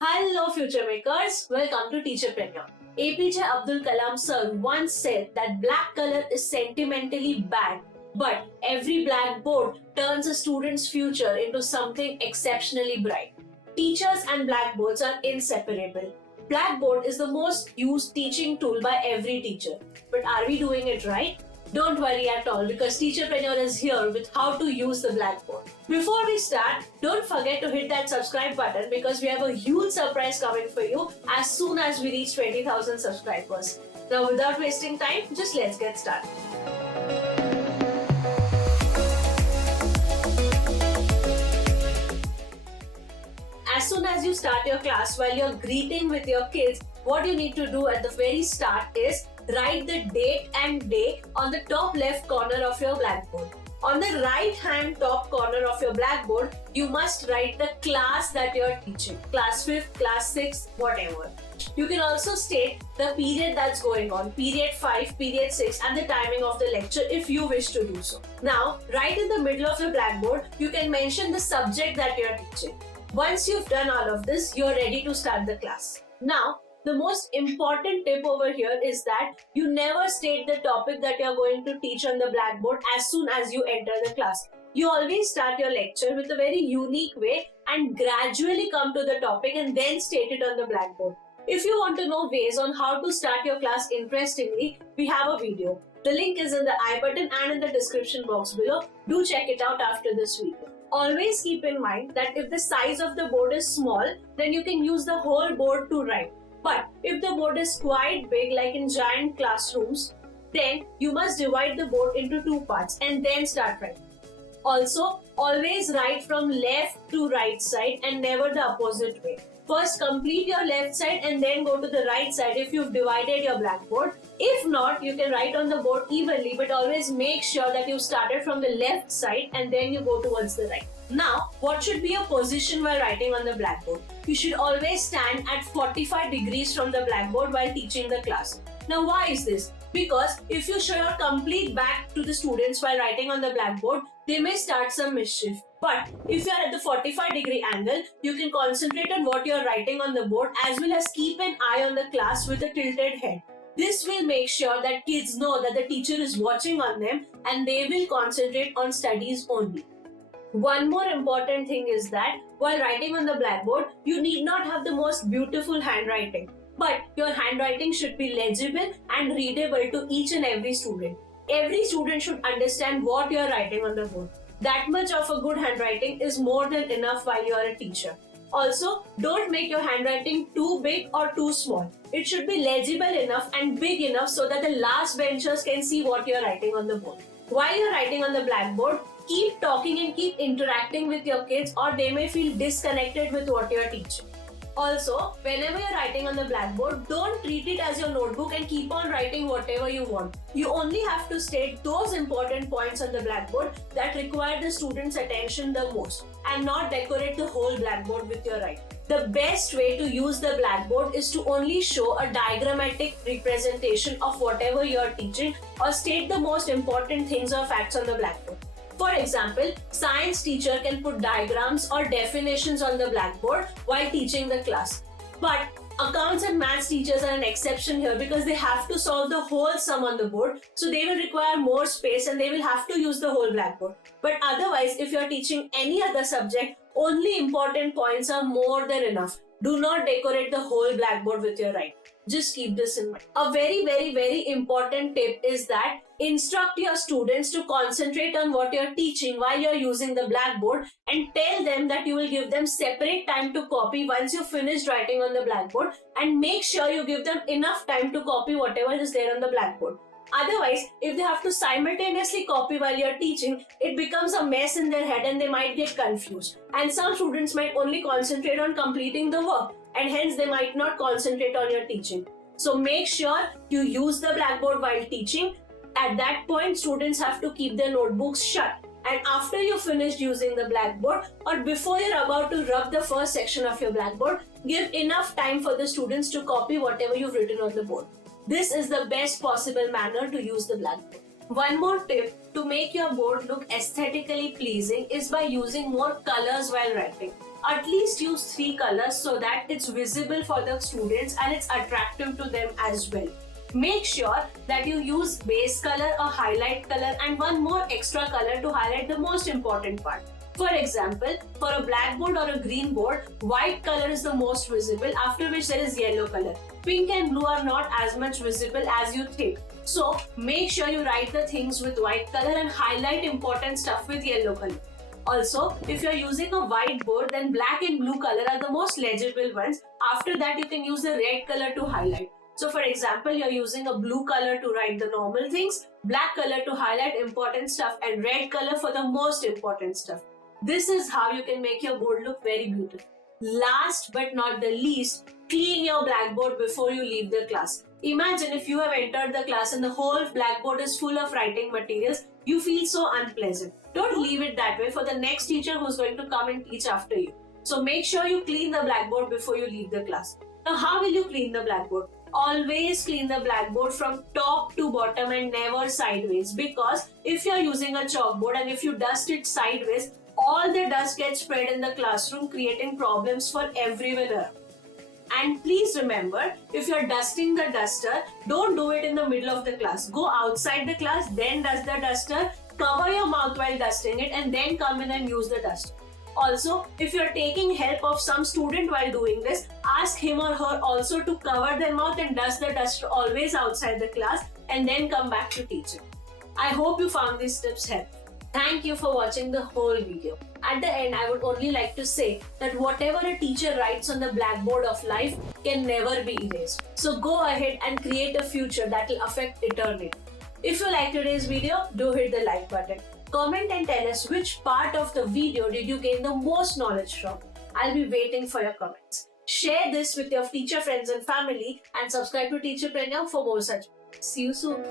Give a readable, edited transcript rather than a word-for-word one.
Hello, future makers. Welcome to TeacherPreneur. APJ Abdul Kalam sir once said that black color is sentimentally bad, but every blackboard turns a student's future into something exceptionally bright. Teachers and blackboards are inseparable. Blackboard is the most used teaching tool by every teacher. But are we doing it right? Don't worry at all because TeacherPreneur is here with how to use the blackboard. Before we start, don't forget to hit that subscribe button because we have a huge surprise coming for you as soon as we reach 20,000 subscribers. Now without wasting time, just let's get started. As soon as you start your class, while you're greeting with your kids, what you need to do at the very start is write the date and day on the top left corner of your blackboard. On the right hand top corner of your blackboard, you must write the class that you're teaching. Class 5th, class 6th, whatever. You can also state the period that's going on, period 5, period 6 and the timing of the lecture if you wish to do so. Now, right in the middle of your blackboard, you can mention the subject that you're teaching. Once you've done all of this, you're ready to start the class. Now, the most important tip over here is that you never state the topic that you're going to teach on the blackboard as soon as you enter the class. You always start your lecture with a very unique way and gradually come to the topic and then state it on the blackboard. If you want to know ways on how to start your class interestingly, we have a video. The link is in the I button and in the description box below. Do check it out after this video. Always keep in mind that if the size of the board is small, then you can use the whole board to write. But if the board is quite big, like in giant classrooms, then you must divide the board into two parts and then start writing. Also, always write from left to right side and never the opposite way. First, complete your left side and then go to the right side if you've divided your blackboard. If not, you can write on the board evenly, but always make sure that you started from the left side and then you go towards the right. Now, what should be your position while writing on the blackboard? You should always stand at 45 degrees from the blackboard while teaching the class. Now, why is this? Because if you show your complete back to the students while writing on the blackboard, they may start some mischief. But if you are at the 45-degree angle, you can concentrate on what you are writing on the board as well as keep an eye on the class with a tilted head. This will make sure that kids know that the teacher is watching on them and they will concentrate on studies only. One more important thing is that while writing on the blackboard, you need not have the most beautiful handwriting, but your handwriting should be legible and readable to each and every student. Every student should understand what you are writing on the board. That much of a good handwriting is more than enough while you are a teacher. Also, don't make your handwriting too big or too small. It should be legible enough and big enough so that the last benchers can see what you are writing on the board. While you're writing on the blackboard, keep talking and keep interacting with your kids or they may feel disconnected with what you're teaching. Also, whenever you're writing on the blackboard, don't treat it as your notebook and keep on writing whatever you want. You only have to state those important points on the blackboard that require the student's attention the most and not decorate the whole blackboard with your writing. The best way to use the blackboard is to only show a diagrammatic representation of whatever you're teaching or state the most important things or facts on the blackboard. For example, science teacher can put diagrams or definitions on the blackboard while teaching the class. But accounts and maths teachers are an exception here because they have to solve the whole sum on the board, so they will require more space and they will have to use the whole blackboard. But otherwise, if you're teaching any other subject, only important points are more than enough. Do not decorate the whole blackboard with your writing. Just keep this in mind. A very important tip is that instruct your students to concentrate on what you're teaching while you're using the blackboard and tell them that you will give them separate time to copy once you've finished writing on the blackboard and make sure you give them enough time to copy whatever is there on the blackboard. Otherwise, if they have to simultaneously copy while you're teaching, it becomes a mess in their head and they might get confused. And some students might only concentrate on completing the work and hence they might not concentrate on your teaching. So make sure you use the blackboard while teaching. At that point, students have to keep their notebooks shut. And after you finished using the blackboard or before you're about to rub the first section of your blackboard, give enough time for the students to copy whatever you've written on the board. This is the best possible manner to use the blackboard. One more tip to make your board look aesthetically pleasing is by using more colors while writing. At least use 3 colors so that it's visible for the students and it's attractive to them as well. Make sure that you use base color, a highlight color, and one more extra color to highlight the most important part. For example, for a blackboard or a green board, white color is the most visible, after which there is yellow color. Pink and blue are not as much visible as you think. So make sure you write the things with white color and highlight important stuff with yellow color. Also, if you're using a whiteboard, then black and blue color are the most legible ones. After that, you can use the red color to highlight. So for example, you're using a blue color to write the normal things, black color to highlight important stuff, and red color for the most important stuff. This is how you can make your board look very beautiful. Last but not the least, clean your blackboard before you leave the class. Imagine if you have entered the class and the whole blackboard is full of writing materials, you feel so unpleasant. Don't leave it that way for the next teacher who's going to come and teach after you. So make sure you clean the blackboard before you leave the class. Now, how will you clean the blackboard? Always clean the blackboard from top to bottom and never sideways, because if you're using a chalkboard and if you dust it sideways, all the dust gets spread in the classroom, creating problems for everyone around. And please remember, if you're dusting the duster, don't do it in the middle of the class. Go outside the class, then dust the duster, cover your mouth while dusting it, and then come in and use the duster. Also, if you're taking help of some student while doing this, ask him or her also to cover their mouth and dust the duster always outside the class, and then come back to teaching. I hope you found these tips helpful. Thank you for watching the whole video. At the end, I would only like to say that whatever a teacher writes on the blackboard of life can never be erased. So go ahead and create a future that will affect eternity. If you liked today's video, do hit the like button. Comment and tell us which part of the video did you gain the most knowledge from. I'll be waiting for your comments. Share this with your teacher friends and family, and subscribe to TeacherPreneur for more such. See you soon.